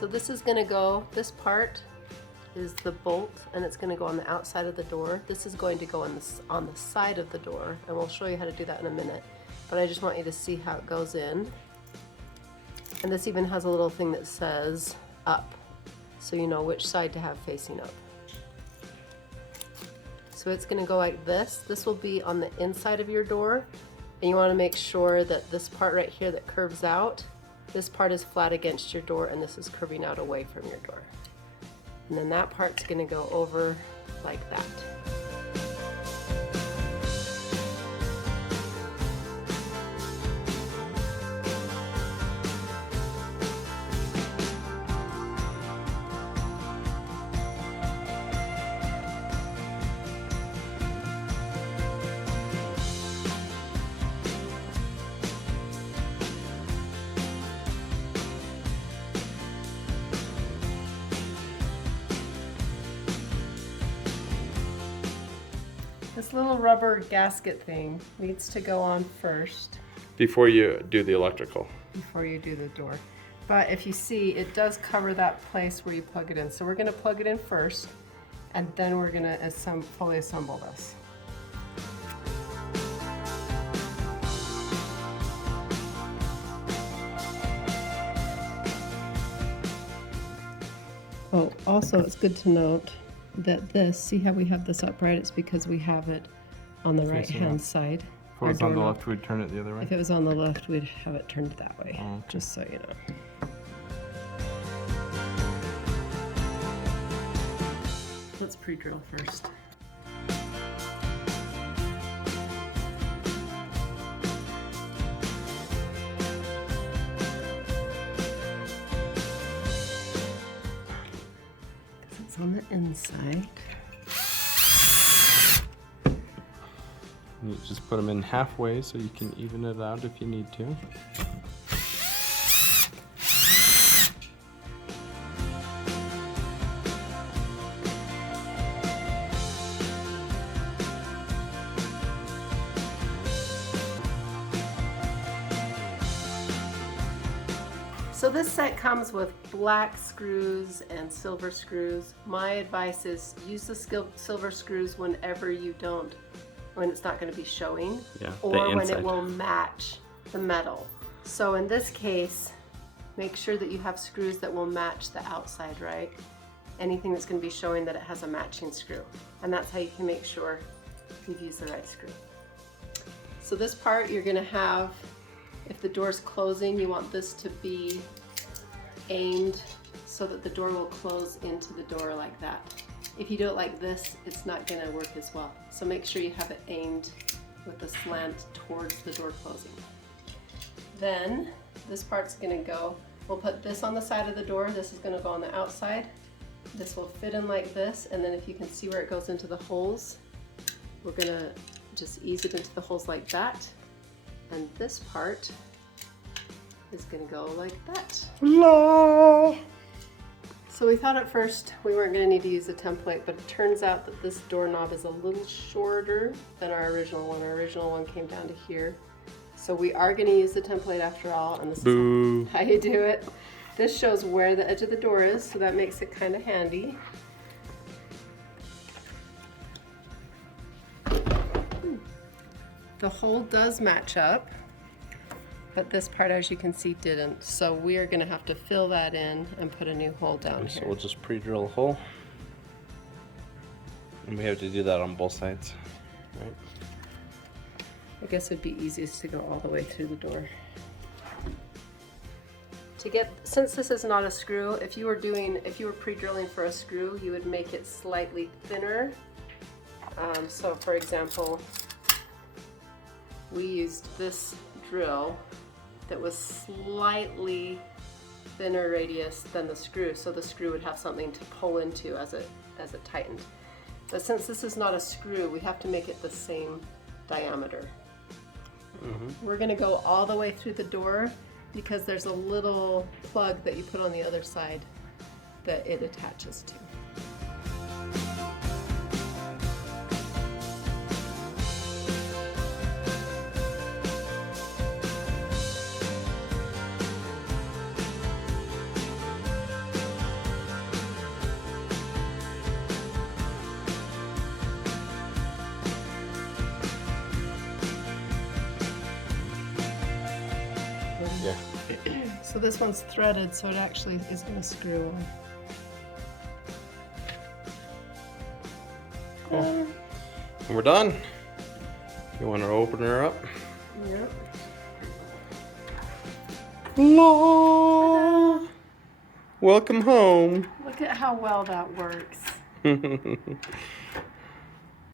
So this is gonna go, this part is the bolt, and it's gonna go on the outside of the door. This is going to go on the side of the door, and we'll show you how to do that in a minute. But I just want you to see how it goes in. And this even has a little thing that says up, so you know which side to have facing up. So it's gonna go like this. This will be on the inside of your door, and you wanna make sure that this part right here that curves out, this part is flat against your door, and this is curving out away from your door. And then that part's gonna go over like that. This little rubber gasket thing needs to go on first Before you do the electrical. before you do the door. But if you see, it does cover that place where you plug it in. So we're gonna plug it in first, and then we're gonna fully assemble this. Oh, also it's good to note that this, see how we have this upright? It's because we have it on the right hand side. If it was on the left, we'd turn it the other way? If it was on the left, we'd have it turned that way, Oh, okay. just so you know. Let's pre-drill first. It's on the inside. You just put them in halfway so you can even it out if you need to. So this set comes with black screws and silver screws. My advice is use the silver screws whenever you don't, when it's not going to be showing, Yeah, or when it will match the metal. So in this case, make sure that you have screws that will match the outside, right? Anything that's going to be showing that it has a matching screw. And that's how you can make sure you've used the right screw. So this part you're going to have, if the door's closing, you want this to be aimed so that the door will close into the door like that. If you do it like this, it's not going to work as well. So make sure you have it aimed with the slant towards the door closing. Then this part's going to go, we'll put this on the side of the door, this is going to go on the outside. This will fit in like this, and then if you can see where it goes into the holes, we're going to just ease it into the holes like that. And this part is going to go like that. La! So we thought at first we weren't going to need to use a template, but it turns out that this doorknob is a little shorter than our original one. Our original one came down to here. So we are going to use the template after all, and this Boo. is how you do it. This shows where the edge of the door is, so that makes it kind of handy. The hole does match up, but this part, as you can see, didn't. So we are going to have to fill that in and put a new hole down So here. we'll just pre-drill a hole. And we have to do that on both sides, right? I guess it'd be easiest to go all the way through the door. To get, since this is not a screw, if you were pre-drilling for a screw, you would make it slightly thinner. So for example, we used this drill that was slightly thinner radius than the screw, so the screw would have something to pull into as it tightened. But since this is not a screw, we have to make it the same diameter. We're going to go all the way through the door because there's a little plug that you put on the other side that it attaches to. So this one's threaded, so it actually is going to screw in. Cool. And we're done. You want to open her up? Yep. Hello. Welcome home. Look at how well that works.